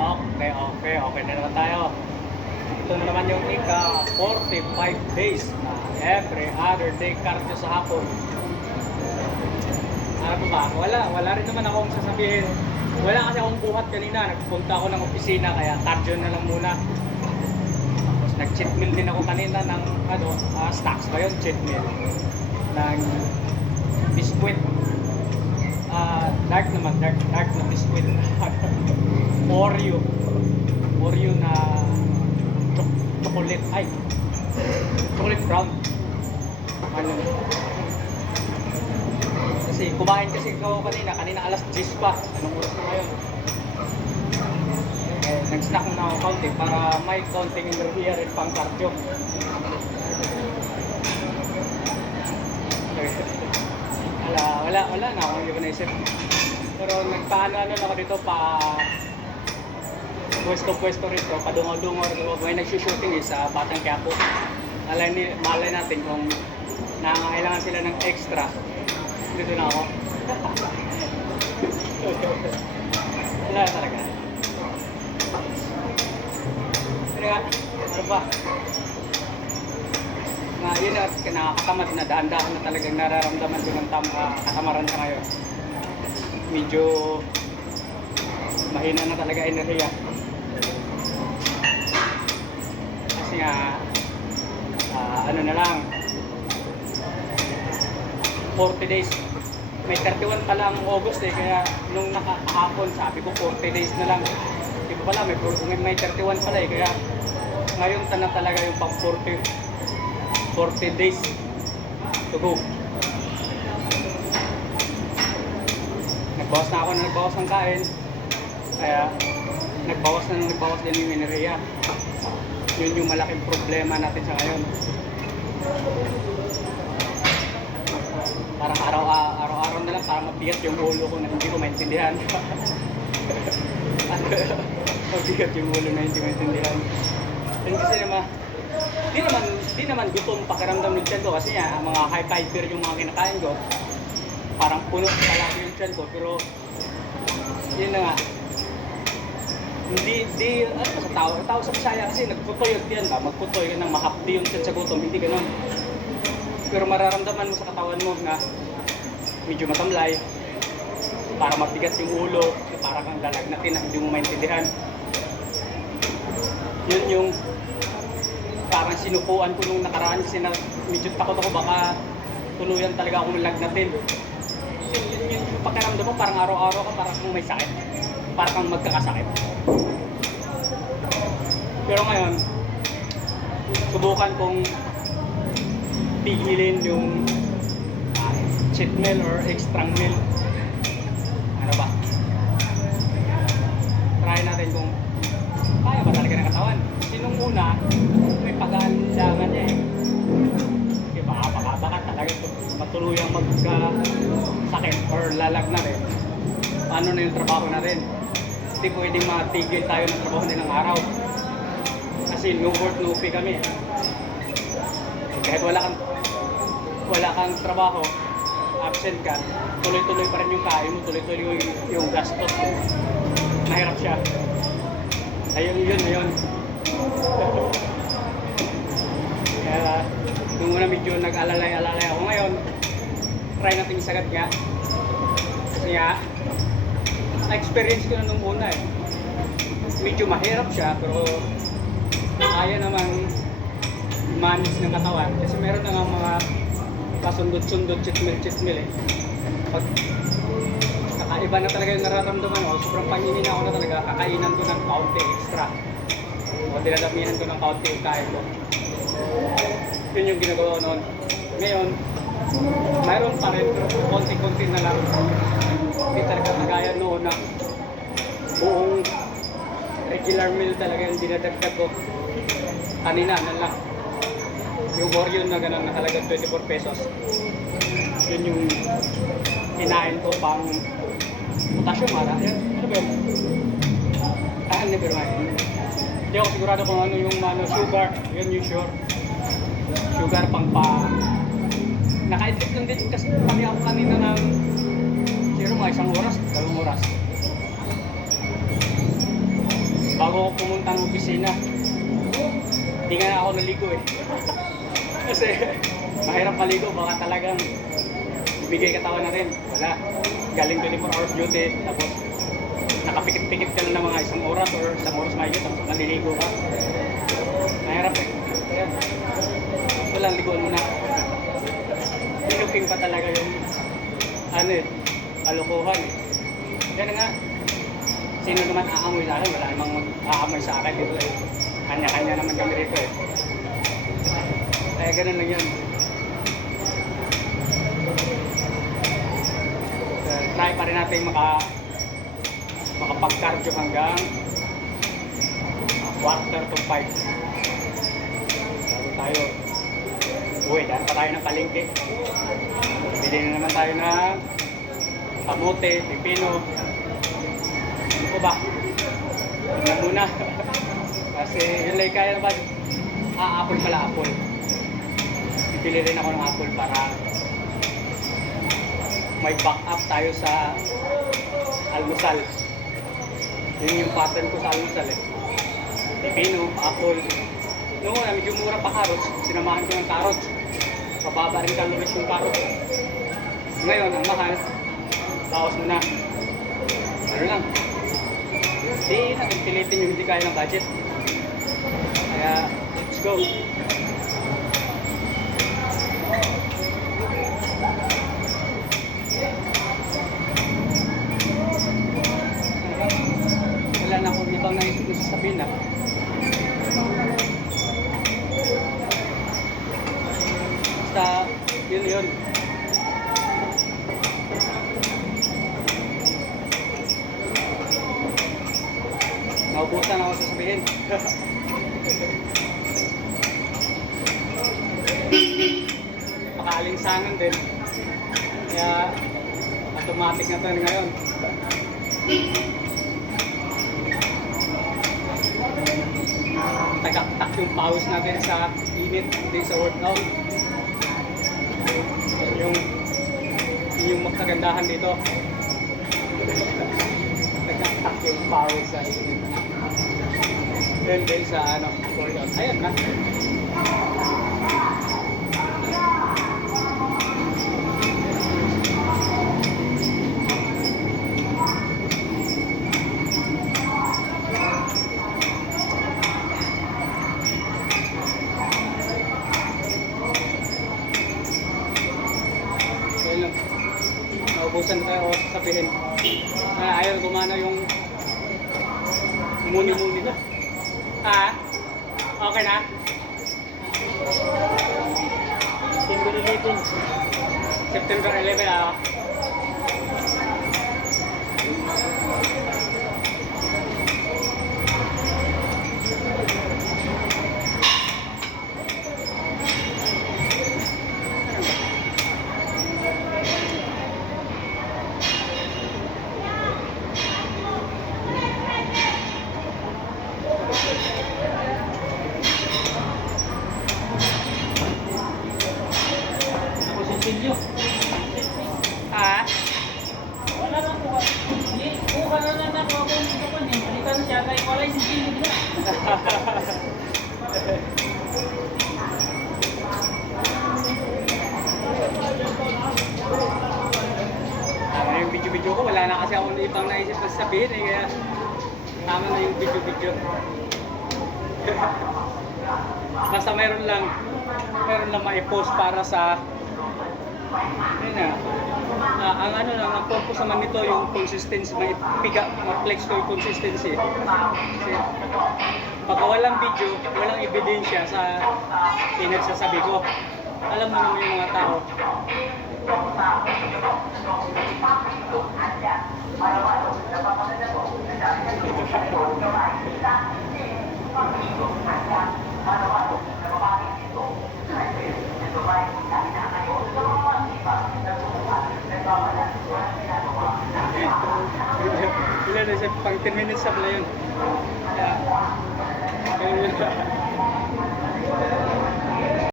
Okay na naman tayo. Ito na naman yung ika 45 days na every other day cardio sa hapon. Ano ba? Wala rin naman akong sasabihin. Wala kasi akong buhat kanina. Nagpunta ako ng opisina kaya cardio na lang muna. Tapos nag-cheat meal din ako kanina ng stocks ba yun? Cheat meal. Ng biskuit. Dark na biskuit. Oreo na chocolate brown. Kasi kumain kasi ako kanina alas 10 pa. Anong oras na ngayon? Nag-snack na ako kaunti para may kaunting enerhiya rin pang cardio. Wala na akong hindi naisip. Pero nagpaano ako dito pwesto rito, padungaw-dungaw rito. May nagsushooting sa Batang Quiapo. Malay natin kung nangangailangan sila ng extra. Dito na ako. Wala talaga. Kaya, ano ba? Yun at nakakatamad na dahan-dahan na talagang nararamdaman ko ng katamaran sa ngayon. Medyo mahina na talaga enerhiya. Kasi nga, ano na lang, 40 days. May 31 pa lang August kaya nung nakahapon sabi ko 40 days na lang. Di ba pala, may 31 pala kaya ngayon na talaga yung pang 40 days to go. Nagbawas ng kain. Kaya nagbawas din yung enerhiya. Yun yung malaking problema natin sa ngayon. Parang araw-araw na lang parang mabigat yung ulo ko na hindi ko maintindihan. Mabigat yung ulo na hindi maintindihan. Kasi di naman gutom pakiramdam ng tiyan ko kasi mga high fiber yung mga kinakain ko. Parang puno palagi yung tiyan ko pero yun na nga. Sa tao sa Bisaya kasi nagputoy yung tiyan ba? Magputoy ng mahapdi yung tiyan sa gutom, hindi ganun. Pero mararamdaman mo sa katawan mo na medyo matamlay, para mabigat yung ulo, para kang lalagnatin na hindi mo maintindihan. Yun yung parang sinukuan ko nung nakaraan kasi medyo takot ako baka tuluyan talaga akong lagnatin. Yun yung pakiramdam mo parang araw-araw ka parang kung may sakit, parang kang magkakasakit. Pero ngayon, subukan kong pigilin yung cheat meal or extra meal. Ano ba? Try natin kung kaya ba talaga ng katawan. Kasi nung una, may pag-alangan niya Kasi baka talaga matuluyang magkasakit or lalagnan Paano na yung trabaho natin? Hindi pwedeng matigil tayo ng trabaho ng araw. Kasi no work, no pay kami. Kahit wala kang trabaho, absent ka, tuloy-tuloy pa rin yung kain mo, tuloy-tuloy yung gastos mo. Mahirap siya. Ayun. Kaya, nung una medyo nag-alalay ako ngayon, try natin isagat nga. Kasi na-experience ko na nung una Medyo mahirap siya, pero kaya namang manage ng katawan kasi meron na nga mga pasundot-sundot cheat meal Pag kakaiba na talaga yung nararamdaman ko, sobrang panginin ako na talaga, kakainan ko ng kaunti extra o dinadamihan ko ng kaunti yung kain ko. Yun yung ginagawa ko noon. Ngayon, mayroon pa rin pero konti-konti na lang. Hindi talaga kagaya noon na buong regular meal talaga yung dinadagdag ko. Kanina na lang. Yung Oreo na gano'n na halagang 24 pesos. Yun yung kinain ko pang potassium yan. Ano ba yun? Never mind. Hindi ako sigurado kung ano yung sugar. Yun yung sugar pang naka-edit lang din kasi kami ako kanina ng mga 1 oras, 2 oras. opisina. Hindi nga ako naligo eh. Kasi mahirap maligo, baka talagang bigay katawan na rin. Wala. Galing 24 hours duty, tapos nakapikit-pikit ka lang ng mga isang oras or isang oras mahigit, tapos naliligo ka. Mahirap eh. Kaya, wala, liguan mo na. Looking pa talaga yung ano eh, alokohan eh. Kaya nga, sino naman aamoy sa akin? Wala namang mag-aamoy sa akin dito eh. Kanya-kanya naman kami rito eh. Kaya ganun lang yun. Try pa rin natin makapag-cardio hanggang 4:45. Bago tayo uwi, daan pa tayo ng palengke. Bili na naman tayo ng kamote, pipino. Ano ko ba? Tingnan muna. Kasi yun lang kaya naman. Apple pala, apple. Bibili rin ako ng apple para may back-up tayo sa almusal. Yun yung pattern ko sa almusal eh. Pipino, apple. Noong una, medyo mura pa carrots. Sinamahan ko ng carrots. Pababa rin calories yung carrots. Ngayon, ang mahal, bawas mo na. Ano lang. Hindi natin pilitin yung hindi kaya ng budget. Kaya, let's go. Wala na akong ibang naisip na sasabihin na. Basta, yun. Naubusan ako sasabihin. Pakaalinsangan din. Kaya, automatic na ito ngayon. Tagaktak yung pawis natin sa init, hindi sa workout. Yung magkagandahan dito. Tagaktak yung pawis sa init. Then sa workout. Ayan na. Naubusan na tayo sasabihin na ayaw gumana yung muni-muni ko. Okay na? September 11 Silyo. Wala lang po. Kuha na lang ako dito po. Palitan siya tayo. Wala yung silyo na. Yung video-video ko, wala na kasi akong ibang naisip na sabihin eh. Kaya tama na yung video-video. Basta meron lang ma-post para sa yun na. Ang purpose naman nito yung consistency, ma-flex ko yung consistency. Kasi pag walang video, walang ebidensya sa pinagsasabi ko. Alam mo naman yung mga tao. Ilan na siya, pang 10 minutes sa pala yun. Kaya,